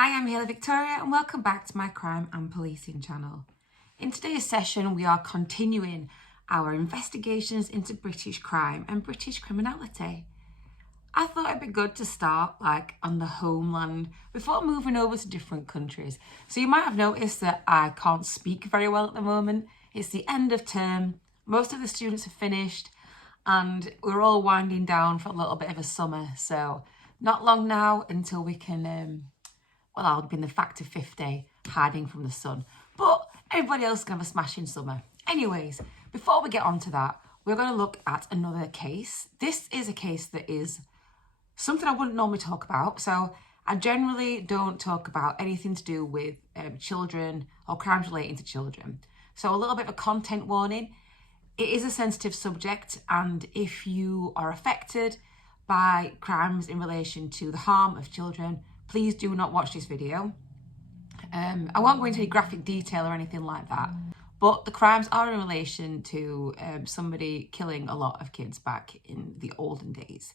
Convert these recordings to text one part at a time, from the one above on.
Hi, I'm here, Victoria, and welcome back to my crime and policing channel. In today's session, we are continuing our investigations into British crime and British criminality. I thought it'd be good to start on the homeland before moving over to different countries. So you might have noticed that I can't speak very well at the moment. It's the end of term, most of the students have finished, and we're all winding down for a little bit of a summer. So not long now until we can I'll be in the factor 50, hiding from the sun. But everybody else is going to have a smashing summer. Anyways, before we get on to that, we're going to look at another case. This is a case that is something I wouldn't normally talk about. So I generally don't talk about anything to do with children or crimes relating to children. So a little bit of a content warning. It is a sensitive subject, and if you are affected by crimes in relation to the harm of children, please do not watch this video. I won't go into any graphic detail or anything like that, but the crimes are in relation to somebody killing a lot of kids back in the olden days.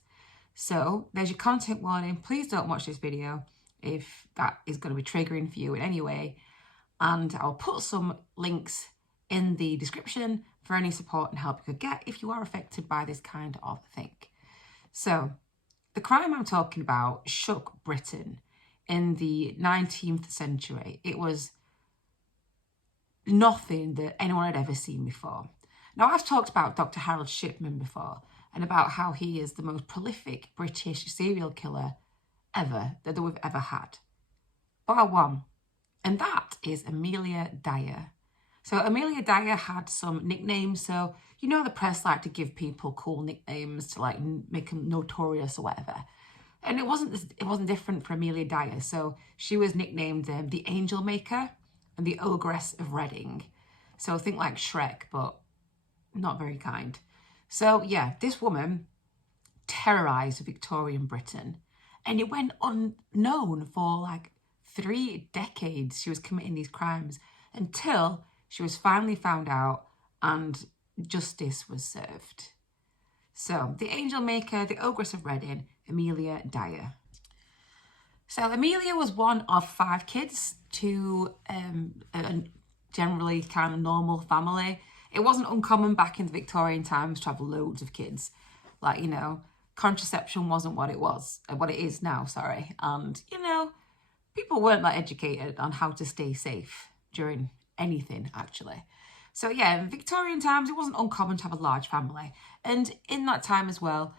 So there's your content warning. Please don't watch this video if that is going to be triggering for you in any way. And I'll put some links in the description for any support and help you could get if you are affected by this kind of thing. So the crime I'm talking about shook Britain in the 19th century. It was nothing that anyone had ever seen before. Now, I've talked about Dr. Harold Shipman before and about how he is the most prolific British serial killer ever that we've ever had. Bar one, and that is Amelia Dyer. So Amelia Dyer had some nicknames. So, you know, the press like to give people cool nicknames to make them notorious or whatever. And it wasn't different for Amelia Dyer. So she was nicknamed the Angel Maker and the Ogress of Reading. So think like Shrek, but not very kind. So yeah, this woman terrorized Victorian Britain, and it went unknown for 3 decades. She was committing these crimes until she was finally found out and justice was served. So the Angel Maker, the Ogress of Reading, Emilia Dyer. So Amelia was one of 5 kids to a generally kind of normal family. It wasn't uncommon back in the Victorian times to have loads of kids. Contraception wasn't what it is now, sorry. And, people weren't that educated on how to stay safe during anything, actually. So yeah, in Victorian times, it wasn't uncommon to have a large family. And in that time as well,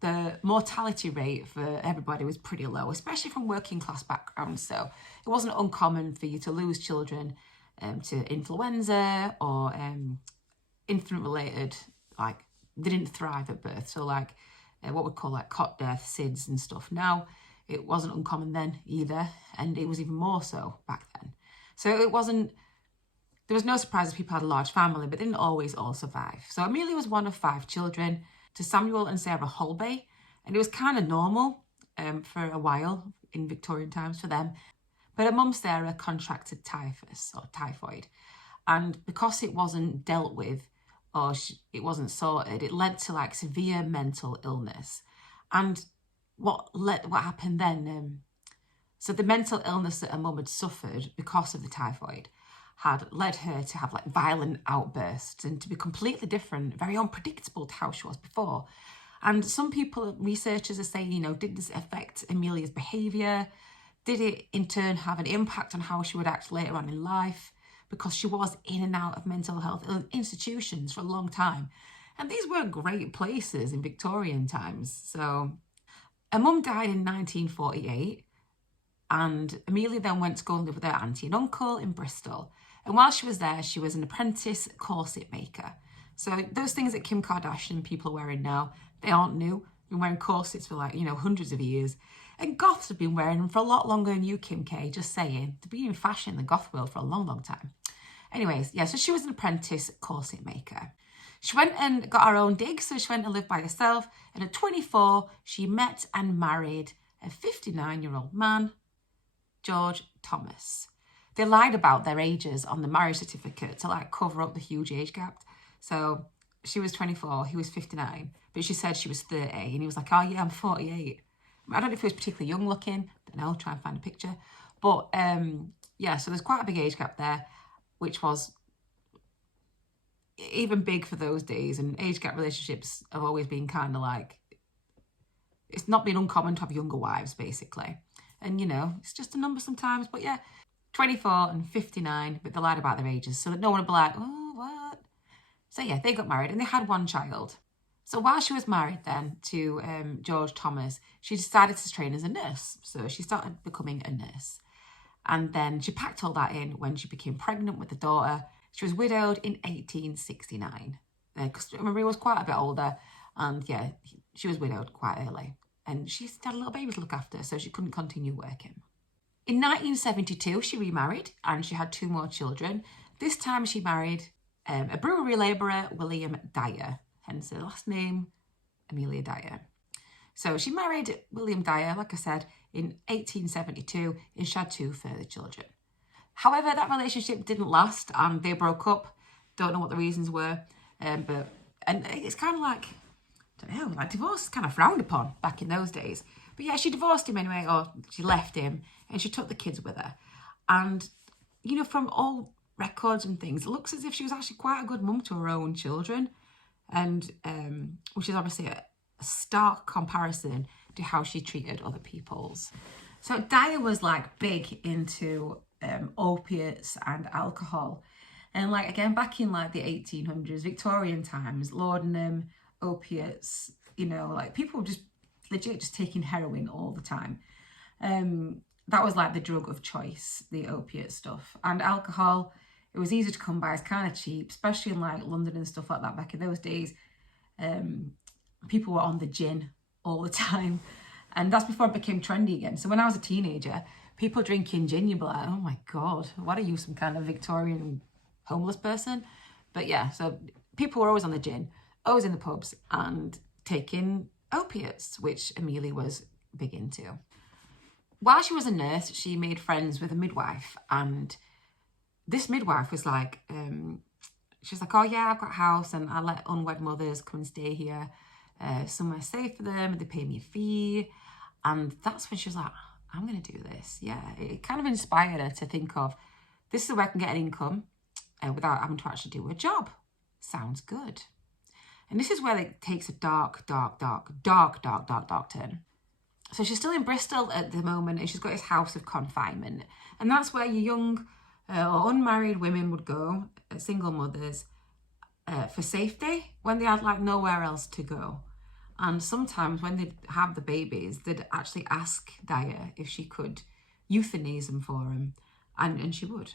the mortality rate for everybody was pretty low, especially from working class backgrounds. So it wasn't uncommon for you to lose children to influenza or infant related, they didn't thrive at birth. So what we call cot death, SIDS and stuff. Now, it wasn't uncommon then either. And it was even more so back then. So there was no surprise that people had a large family, but they didn't always all survive. So Amelia was one of 5 children to Samuel and Sarah Holby, and it was kind of normal for a while in Victorian times for them. But her mum Sarah contracted typhus or typhoid, and because it wasn't dealt with or it wasn't sorted, it led to severe mental illness. And what happened then? So the mental illness that her mum had suffered because of the typhoid had led her to have violent outbursts and to be completely different, very unpredictable to how she was before. And some people, researchers are saying, did this affect Amelia's behaviour? Did it in turn have an impact on how she would act later on in life? Because she was in and out of mental health institutions for a long time. And these weren't great places in Victorian times. So her mum died in 1948. And Amelia then went to go and live with her auntie and uncle in Bristol. And while she was there, she was an apprentice corset maker. So those things that Kim Kardashian people are wearing now, they aren't new. They've been wearing corsets for hundreds of years. And goths have been wearing them for a lot longer than you, Kim K, just saying. They've been in fashion in the goth world for a long, long time. Anyways, yeah, so she was an apprentice corset maker. She went and got her own dig, so she went and lived by herself. And at 24, she met and married a 59-year-old man, George Thomas. They lied about their ages on the marriage certificate to cover up the huge age gap. So she was 24, he was 59, but she said she was 30, and he was like, oh yeah, I'm 48. I don't know if he was particularly young looking. I don't know, try and find a picture. But yeah, so there's quite a big age gap there, which was even big for those days. And age gap relationships have always been kind of like, it's not been uncommon to have younger wives, basically. And, you know, it's just a number sometimes. But yeah, 24 and 59, but they lied about their ages so that no one would be like, oh, what? So yeah, they got married and they had one child. So while she was married then to George Thomas, she decided to train as a nurse. So she started becoming a nurse. And then she packed all that in when she became pregnant with the daughter. She was widowed in 1869. Because Marie was quite a bit older. And yeah, she was widowed quite early. And she had a little baby to look after, so she couldn't continue working. In 1972, she remarried and she had 2 more children. This time she married a brewery labourer, William Dyer, hence her last name, Amelia Dyer. So she married William Dyer, like I said, in 1872, and she had 2 further children. However, that relationship didn't last and they broke up. Don't know what the reasons were, and it's kind of like, I don't know, like divorce is kind of frowned upon back in those days. But yeah, she divorced him anyway, or she left him, and she took the kids with her. And, you know, from all records and things, it looks as if she was actually quite a good mum to her own children. And which is obviously a stark comparison to how she treated other people's. So Dyer was like big into opiates and alcohol. And like, again, back in like the 1800s, Victorian times, laudanum, opiates, you know, like people were just legit just taking heroin all the time. That was like the drug of choice, the opiate stuff. And alcohol, it was easy to come by, it's kind of cheap, especially in like London and stuff like that back in those days. People were on the gin all the time. And that's before it became trendy again. So when I was a teenager, people drinking gin, you'd be like, oh my God, what are you, some kind of Victorian homeless person? But yeah, so people were always on the gin, always in the pubs and taking opiates, which Amelia was big into. While she was a nurse, she made friends with a midwife, and this midwife was like, she was like, oh yeah, I've got a house and I let unwed mothers come and stay here, somewhere safe for them, and they pay me a fee. And that's when she was like, I'm going to do this. Yeah, it kind of inspired her to think of, this is where I can get an income without having to actually do a job. Sounds good. And this is where it takes a dark turn. So she's still in Bristol at the moment, and she's got this house of confinement. And that's where your young or unmarried women would go, single mothers, for safety when they had like nowhere else to go. And sometimes when they'd have the babies, they'd actually ask Dyer if she could euthanize them for them. And she would.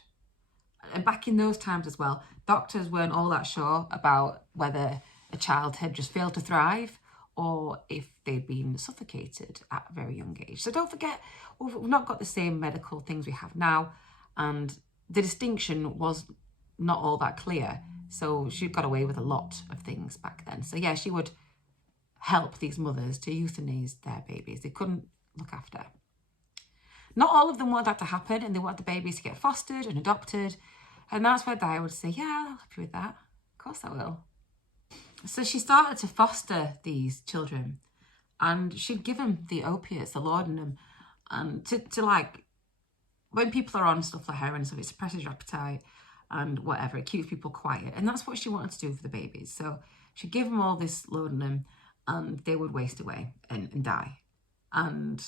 And back in those times as well, doctors weren't all that sure about whether a child had just failed to thrive or if they'd been suffocated at a very young age. So don't forget, we've not got the same medical things we have now, and the distinction was not all that clear. So she got away with a lot of things back then. So yeah, she would help these mothers to euthanize their babies. They couldn't look after. Not all of them wanted that to happen, and they wanted the babies to get fostered and adopted. And that's where Dyer would say, yeah, I'll help you with that. Of course I will. So she started to foster these children, and she'd give them the opiates, the laudanum, and to like, when people are on stuff like heroin, so it suppresses your appetite and whatever, it keeps people quiet. And that's what she wanted to do for the babies. So she'd give them all this laudanum and they would waste away and die. And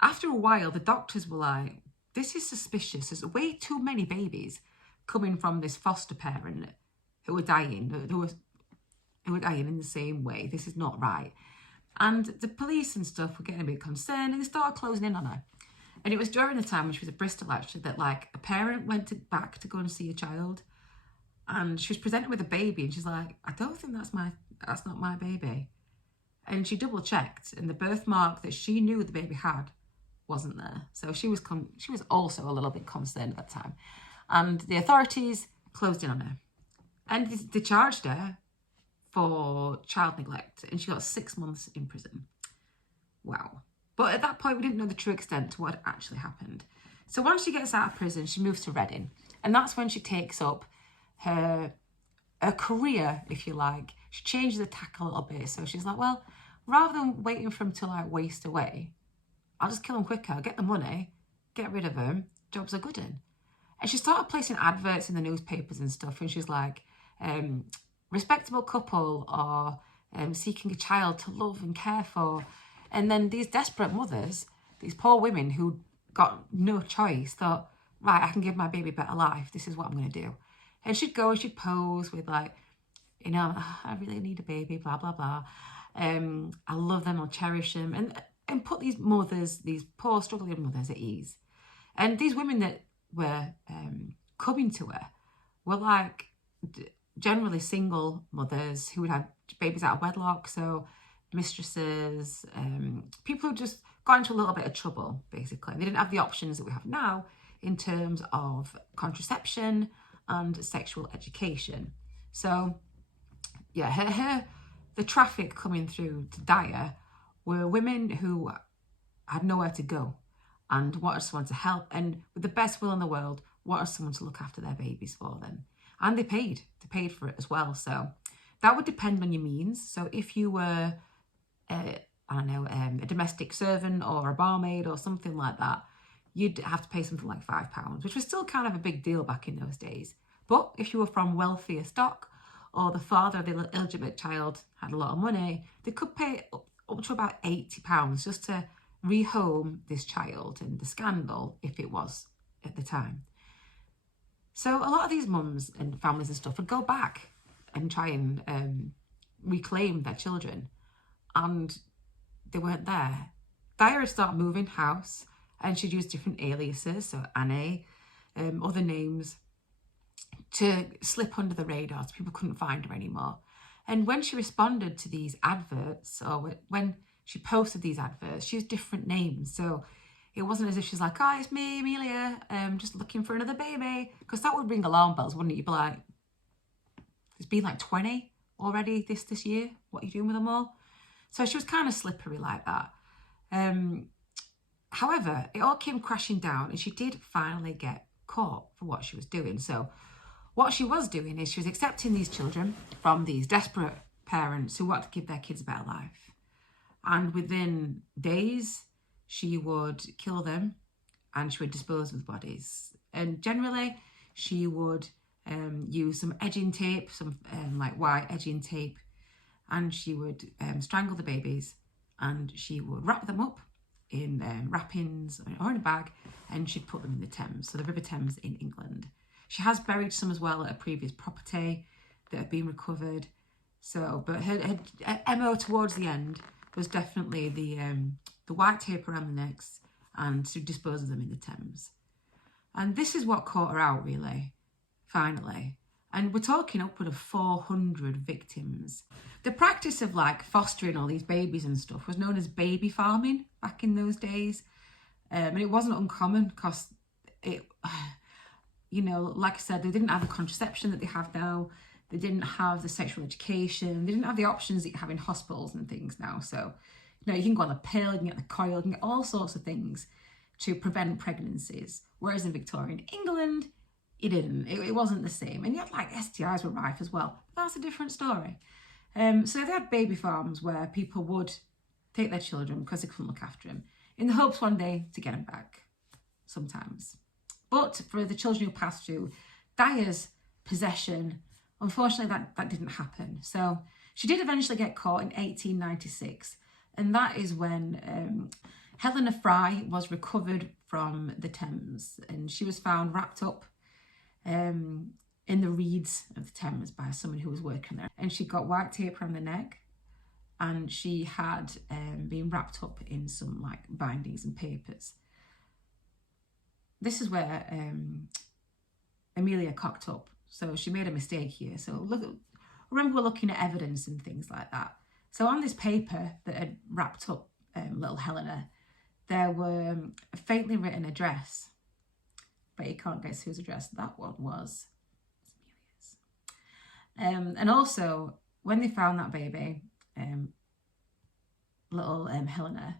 after a while, the doctors were like, this is suspicious. There's way too many babies coming from this foster parent who were dying, who were dying in the same way. This is not right. And the police and stuff were getting a bit concerned, and they started closing in on her. And it was during the time when she was at Bristol, actually, that like a parent went back to go and see a child, and she was presented with a baby, and she's like, I don't think that's not my baby. And she double checked, and the birthmark that she knew the baby had wasn't there. So she was also a little bit concerned at that time. And the authorities closed in on her. And they charged her for child neglect, and she got 6 months in prison. Wow. But at that point, we didn't know the true extent to what actually happened. So once she gets out of prison, she moves to Reading. And that's when she takes up her career, if you like. She changes the tack a little bit. So she's like, well, rather than waiting for him to like waste away, I'll just kill them quicker, get the money, get rid of them, jobs are good in. And she started placing adverts in the newspapers and stuff, and she's like, respectable couple or seeking a child to love and care for. And then these desperate mothers, these poor women who got no choice, thought, right, I can give my baby a better life. This is what I'm going to do. And she'd go and she'd pose with like, you know, oh, I really need a baby, blah, blah, blah. I love them, I'll cherish them. And put these mothers, these poor struggling mothers at ease. And these women that were coming to her were like generally single mothers who would have babies out of wedlock. So mistresses, people who just got into a little bit of trouble, basically. They didn't have the options that we have now in terms of contraception and sexual education. So yeah, the traffic coming through to Dyer were women who had nowhere to go and wanted someone to help, and with the best will in the world, wanted someone to look after their babies for them. And they paid for it as well. So that would depend on your means. So if you were, I don't know, a domestic servant or a barmaid or something like that, you'd have to pay something like £5, which was still kind of a big deal back in those days. But if you were from wealthier stock, or the father of the illegitimate child had a lot of money, they could pay up to about £80 just to rehome this child, and the scandal, if it was at the time. So a lot of these mums and families and stuff would go back and try and reclaim their children, and they weren't there. Dyer would start moving house, and she'd use different aliases, so Annie, other names, to slip under the radar so people couldn't find her anymore. And when she responded to these adverts, or when she posted these adverts, she used different names. So it wasn't as if she's like, oh, it's me, Amelia, just looking for another baby. Because that would ring alarm bells, wouldn't it? You'd be like, there's been like 20 already this year. What are you doing with them all? So she was kind of slippery like that. However, it all came crashing down, and she did finally get caught for what she was doing. So what she was doing is she was accepting these children from these desperate parents who wanted to give their kids a better life. And within days, she would kill them and she would dispose of the bodies. And generally, she would use some edging tape, some like white edging tape, and she would strangle the babies, and she would wrap them up in wrappings or in a bag, and she'd put them in the Thames, so the River Thames in England. She has buried some as well at a previous property that have been recovered. So, but her MO towards the end was definitely the white tape around the necks and to dispose of them in the Thames. And this is what caught her out, really, finally. And we're talking upward of 400 victims. The practice of like fostering all these babies and stuff was known as baby farming back in those days. And it wasn't uncommon because it, you know, like I said, they didn't have the contraception that they have now. They didn't have the sexual education. They didn't have the options that you have in hospitals and things now. So, you know, you can go on the pill, you can get the coil, you can get all sorts of things to prevent pregnancies. Whereas in Victorian England, it didn't. It wasn't the same. And yet, like, STIs were rife as well. But that's a different story. So they had baby farms where people would take their children because they couldn't look after them, in the hopes one day to get them back, sometimes. But for the children who passed through Dyer's possession, unfortunately, that didn't happen. So she did eventually get caught in 1896. And that is when Helena Fry was recovered from the Thames. And she was found wrapped up in the reeds of the Thames by someone who was working there. And she got white tape around the neck. And she had been wrapped up in some like bindings and papers. This is where Amelia cocked up. So she made a mistake here. So remember, we're looking at evidence and things like that. So on this paper that had wrapped up little Helena, there were a faintly written address. But you can't guess whose address that one was. It's Amelia's. And also, when they found that baby, little Helena,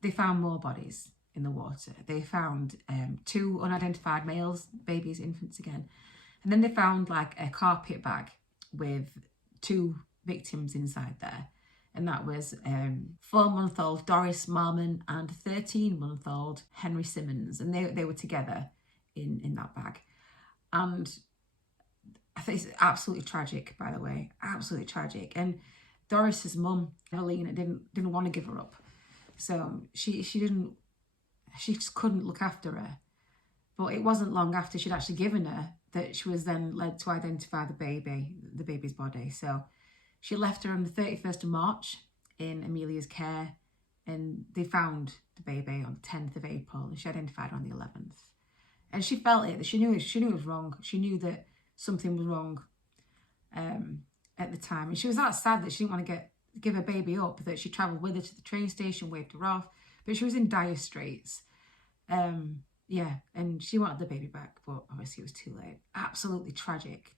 they found more bodies in the water. They found 2 unidentified males, babies, infants again. And then they found like a carpet bag with 2 victims inside there. And that was 4-month-old Doris Marmon and 13-month-old Henry Simmons. And they were together in that bag. And I think it's absolutely tragic, by the way, absolutely tragic. And Doris's mum, Helena, didn't want to give her up. So she just couldn't look after her. But it wasn't long after she'd actually given her that she was then led to identify the baby's body. So she left her on the 31st of March in Amelia's care, and they found the baby on the 10th of April, and she identified her on the 11th. And she felt it, that she knew it was wrong. She knew that something was wrong at the time. And she was that sad that she didn't want to give her baby up, that she travelled with her to the train station, waved her off, but she was in dire straits. Yeah, and she wanted the baby back, but obviously it was too late. Absolutely tragic.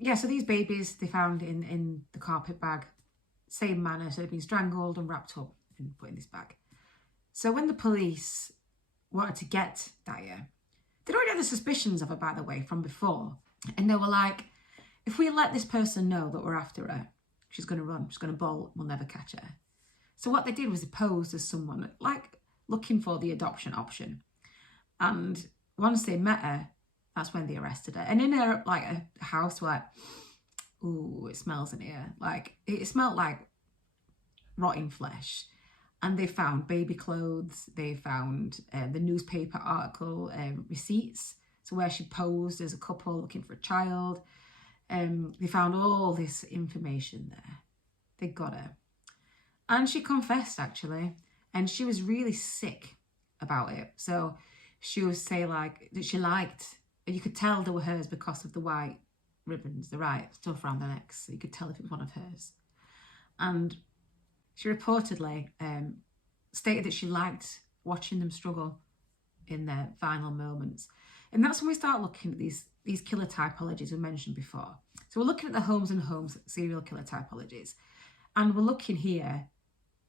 Yeah, so these babies they found in the carpet bag, same manner, so they'd been strangled and wrapped up and put in this bag. So when the police wanted to get Dyer, they'd already had the suspicions of her, by the way, from before. And they were like, if we let this person know that we're after her, she's going to run, she's going to bolt, we'll never catch her. So what they did was they posed as someone, like, looking for the adoption option. And once they met her, that's when they arrested her. And in her, like, a house, like, ooh, it smells in here. Like, it smelled like rotting flesh. And they found baby clothes. They found the newspaper article receipts. So where she posed as a couple looking for a child. They found all this information there. They got her. And she confessed, actually. And she was really sick about it. So she would say, like, that she liked, and you could tell they were hers because of the white ribbons, the right stuff around the necks. So you could tell if it was one of hers. And she reportedly stated that she liked watching them struggle in their final moments. And that's when we start looking at these killer typologies we mentioned before. So we're looking at the Holmes and Holmes serial killer typologies. And we're looking here,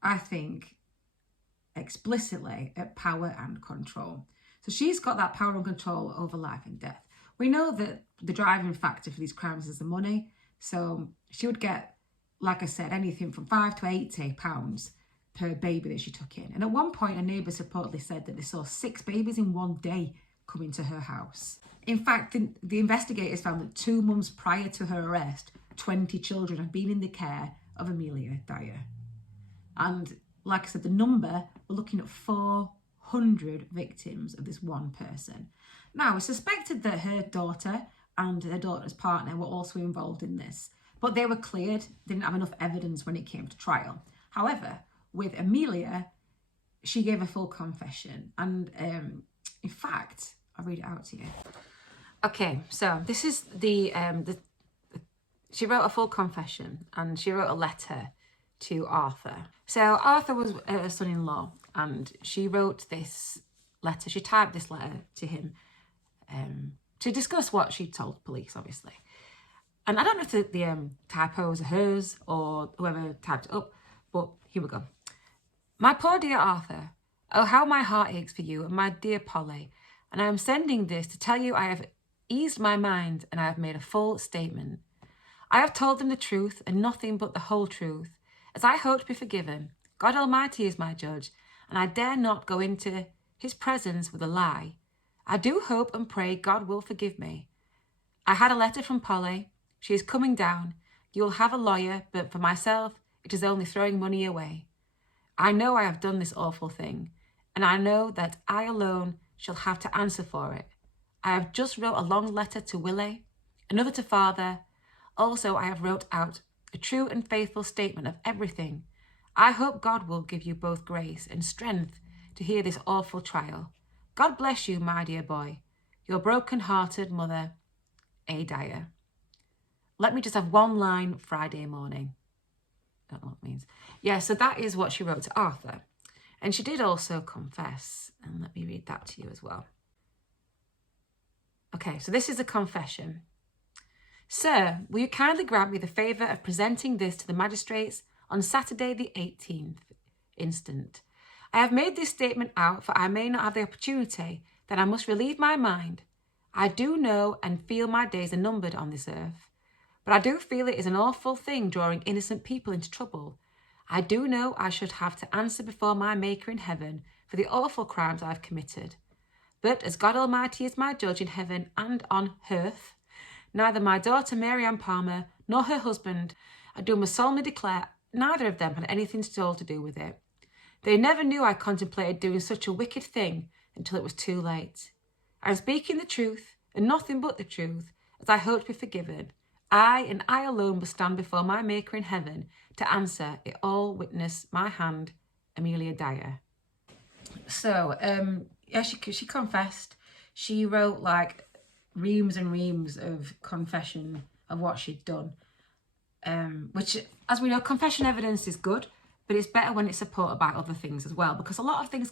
I think, explicitly at power and control. So she's got that power and control over life and death. We know that the driving factor for these crimes is the money. So she would get, like I said, anything from £5 to £80 per baby that she took in. And at one point, her neighbours reportedly said that they saw 6 babies in one day coming to her house. In fact, the investigators found that 2 months prior to her arrest, 20 children had been in the care of Amelia Dyer. And like I said, the number, we're looking at 400 victims of this one person. Now, it's suspected that her daughter and her daughter's partner were also involved in this, but they were cleared. They didn't have enough evidence when it came to trial. However, with Amelia, she gave a full confession. And in fact, I'll read it out to you. Okay, so this is she wrote a full confession, and she wrote a letter to Arthur. So Arthur was her son-in-law, and she wrote this letter. She typed this letter to him to discuss what she told police, obviously. And I don't know if the typos are hers or whoever typed it up, but here we go. My poor dear Arthur, oh, how my heart aches for you and my dear Polly, and I am sending this to tell you I have eased my mind and I have made a full statement. I have told them the truth and nothing but the whole truth, as I hope to be forgiven. God Almighty is my judge, and I dare not go into his presence with a lie. I do hope and pray God will forgive me. I had a letter from Polly. She is coming down. You will have a lawyer, but for myself, it is only throwing money away. I know I have done this awful thing, and I know that I alone shall have to answer for it. I have just wrote a long letter to Willie, another to Father. Also, I have wrote out a true and faithful statement of everything. I hope God will give you both grace and strength to hear this awful trial. God bless you, my dear boy. Your broken-hearted mother, A. Dyer. Let me just have one line Friday morning. I don't know what it means. Yeah, so that is what she wrote to Arthur. And she did also confess. And let me read that to you as well. Okay, so this is a confession. Sir, will you kindly grant me the favour of presenting this to the magistrates on Saturday the 18th instant? I have made this statement out, for I may not have the opportunity, that I must relieve my mind. I do know and feel my days are numbered on this earth, but but I do feel it is an awful thing drawing innocent people into trouble. I do know I should have to answer before my Maker in heaven for the awful crimes I've committed. But as God Almighty is my judge in heaven and on earth, neither my daughter Mary Ann Palmer nor her husband, I do most solemnly declare, neither of them had anything at all to do with it. They never knew I contemplated doing such a wicked thing until it was too late. I am speaking the truth, and nothing but the truth, as I hope to be forgiven. I and I alone will stand before my Maker in heaven to answer it all witness my hand, Amelia Dyer. So, yeah, she confessed. She wrote like reams and reams of confession of what she'd done. Which, as we know, confession evidence is good, but it's better when it's supported by other things as well, because a lot of things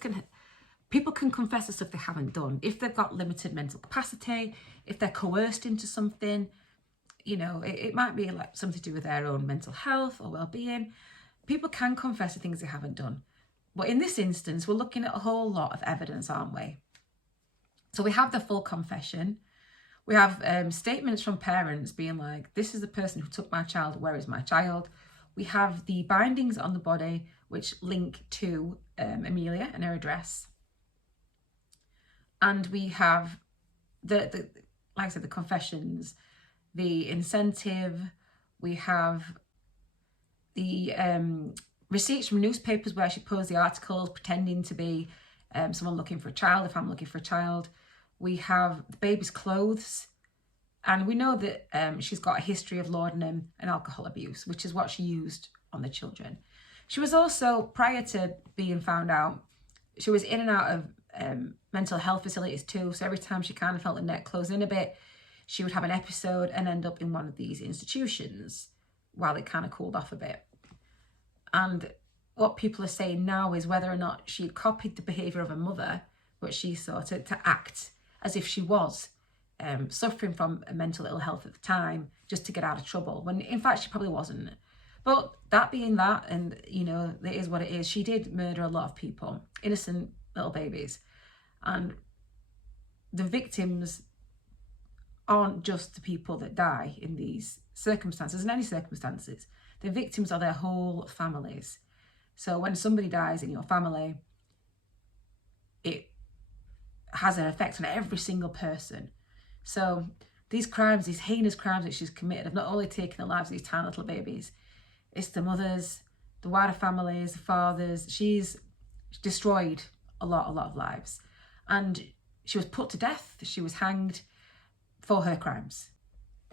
people can confess the stuff they haven't done. If they've got limited mental capacity, if they're coerced into something, you know, it might be like something to do with their own mental health or well-being. People can confess the things they haven't done. But in this instance, we're looking at a whole lot of evidence, aren't we? So we have the full confession. We have statements from parents being like, this is the person who took my child, where is my child? We have the bindings on the body, which link to Amelia and her address. And we have like I said, the confessions, the incentive. We have the receipts from newspapers where she posed the articles pretending to be someone looking for a child, if I'm looking for a child. We have the baby's clothes. And we know that she's got a history of laudanum and alcohol abuse, which is what she used on the children. She was also, prior to being found out, she was in and out of mental health facilities too. So every time she kind of felt the neck close in a bit, she would have an episode and end up in one of these institutions while it kind of cooled off a bit. And what people are saying now is whether or not she had copied the behaviour of her mother, what she saw, to act as if she was suffering from a mental ill health at the time, just to get out of trouble, when in fact she probably wasn't. But that being that, and you know, it is what it is, she did murder a lot of people, innocent little babies. And the victims aren't just the people that die in these circumstances, in any circumstances. The victims are their whole families. So when somebody dies in your family, it has an effect on every single person. So these crimes, these heinous crimes that she's committed, have not only taken the lives of these tiny little babies, it's the mothers, the wider families, the fathers. She's destroyed a lot of lives. And she was put to death. She was hanged for her crimes.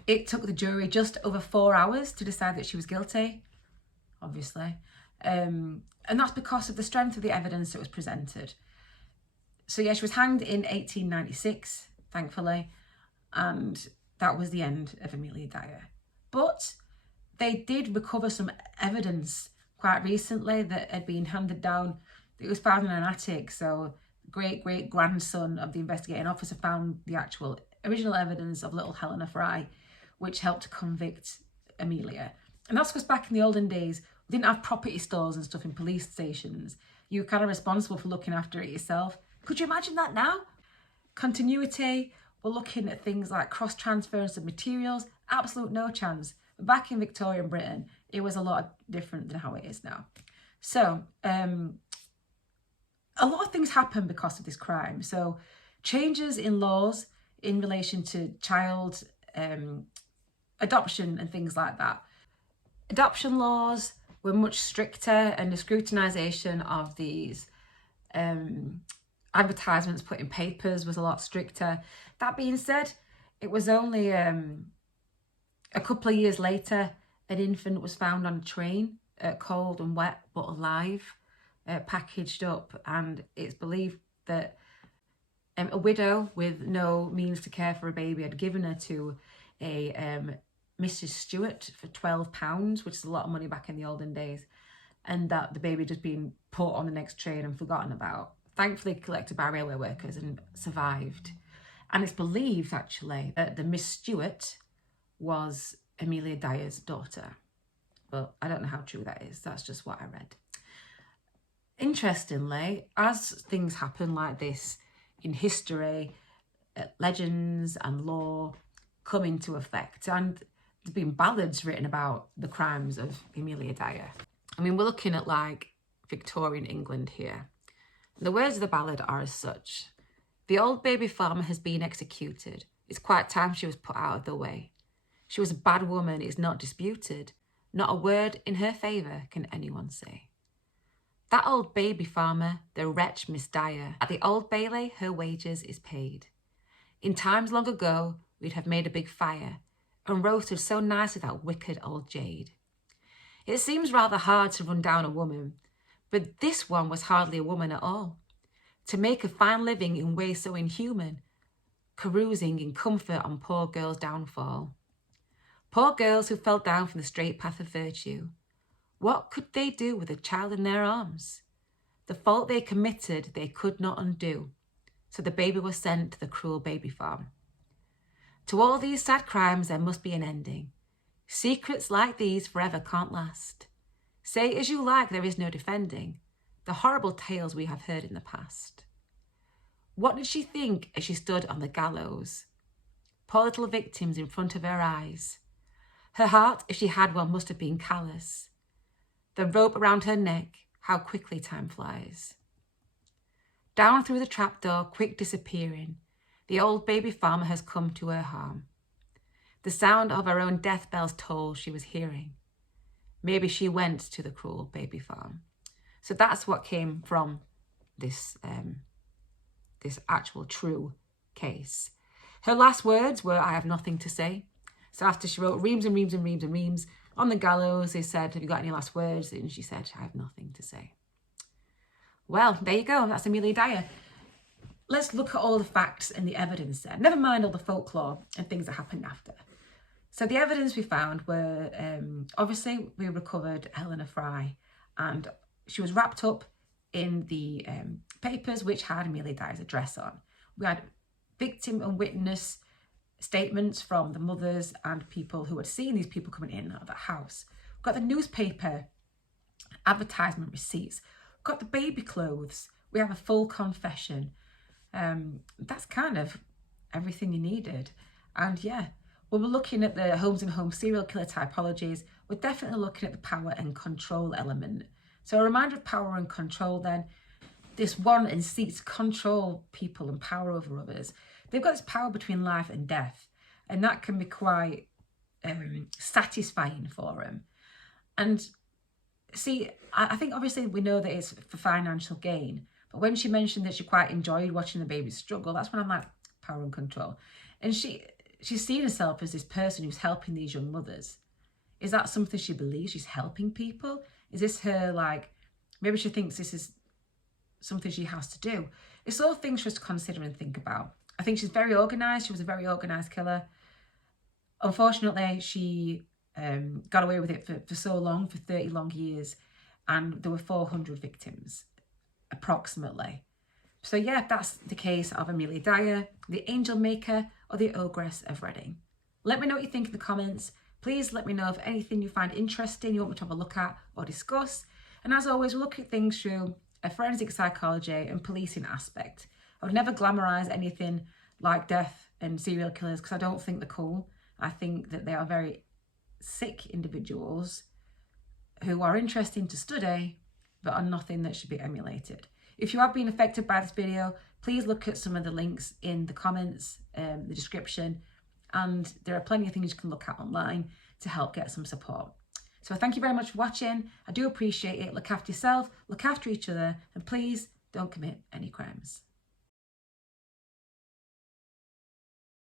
It took the jury just over 4 hours to decide that she was guilty, obviously. And that's because of the strength of the evidence that was presented. So yeah, she was hanged in 1896, thankfully. And that was the end of Amelia Dyer. But they did recover some evidence quite recently that had been handed down. It was found in an attic. So great-great-grandson of the investigating officer found the actual original evidence of little Helena Fry, which helped to convict Amelia. And that's because back in the olden days, we didn't have property stores and stuff in police stations. You were kind of responsible for looking after it yourself. Could you imagine that now? Continuity, we're looking at things like cross-transference of materials, absolute no chance. But back in Victorian Britain, it was a lot different than how it is now. So, a lot of things happen because of this crime. So, changes in laws in relation to child adoption and things like that. Adoption laws were much stricter, and the scrutinisation of these advertisements put in papers was a lot stricter. That being said, it was only a couple of years later an infant was found on a train, cold and wet but alive, packaged up, and it's believed that a widow with no means to care for a baby had given her to a Mrs. Stewart for £12, which is a lot of money back in the olden days, and that the baby just been put on the next train and forgotten about. Thankfully collected by railway workers and survived. And it's believed actually that the Miss Stewart was Amelia Dyer's daughter. But I don't know how true that is. That's just what I read. Interestingly, as things happen like this in history, legends and law come into effect. And there's been ballads written about the crimes of Amelia Dyer. I mean, we're looking at like Victorian England here. The words of the ballad are as such. The old baby farmer has been executed. It's quite time she was put out of the way. She was a bad woman, it's not disputed. Not a word in her favour can anyone say. That old baby farmer, the wretch Miss Dyer, at the Old Bailey her wages is paid. In times long ago, we'd have made a big fire and roasted so nicely that wicked old jade. It seems rather hard to run down a woman, but this one was hardly a woman at all. To make a fine living in ways so inhuman, carousing in comfort on poor girls' downfall. Poor girls who fell down from the straight path of virtue. What could they do with a child in their arms? The fault they committed they could not undo, so the baby was sent to the cruel baby farm. To all these sad crimes there must be an ending. Secrets like these forever can't last. Say as you like, there is no defending the horrible tales we have heard in the past. What did she think as she stood on the gallows? Poor little victims in front of her eyes. Her heart, if she had one, must have been callous. The rope around her neck, how quickly time flies. Down through the trapdoor, quick disappearing, the old baby farmer has come to her harm. The sound of her own death bells toll she was hearing. Maybe she went to the cruel baby farm. So that's what came from this actual true case. Her last words were, "I have nothing to say." So after she wrote reams and reams and reams and reams on the gallows, they said, "Have you got any last words?" And she said, "I have nothing to say." Well, there you go. That's Amelia Dyer. Let's look at all the facts and the evidence there. Never mind all the folklore and things that happened after. So the evidence we found were, obviously, we recovered Helena Fry, and she was wrapped up in the papers which had Amelia Dyer's address on. We had victim and witness statements from the mothers and people who had seen these people coming in and out of the house. We've got the newspaper advertisement receipts. We've got the baby clothes. We have a full confession. That's kind of everything you needed. And yeah, when we're looking at the homes and home serial killer typologies, we're definitely looking at the power and control element. So a reminder of power and control then. This one and seeks to control people and power over others. They've got this power between life and death, and that can be quite satisfying for them. And see, I think obviously we know that it's for financial gain, but when she mentioned that she quite enjoyed watching the babies struggle, that's when I'm like, power and control. And she's seen herself as this person who's helping these young mothers. Is that something she believes? She's helping people? Is this her, like, maybe she thinks this is something she has to do? It's all things for us to consider and think about. I think she's very organised. She was a very organised killer. Unfortunately, she got away with it for so long, for 30 long years, and there were 400 victims, approximately. So yeah, that's the case of Amelia Dyer, the angel maker or the ogress of Reading. Let me know what you think in the comments. Please let me know of anything you find interesting, you want me to have a look at or discuss. And as always, we'll look at things through a forensic psychology and policing aspect. I would never glamorise anything like death and serial killers because I don't think they're cool. I think that they are very sick individuals who are interesting to study but are nothing that should be emulated. If you have been affected by this video, please look at some of the links in the comments, the description, and there are plenty of things you can look at online to help get some support. So thank you very much for watching. I do appreciate it. Look after yourself, look after each other, and please don't commit any crimes.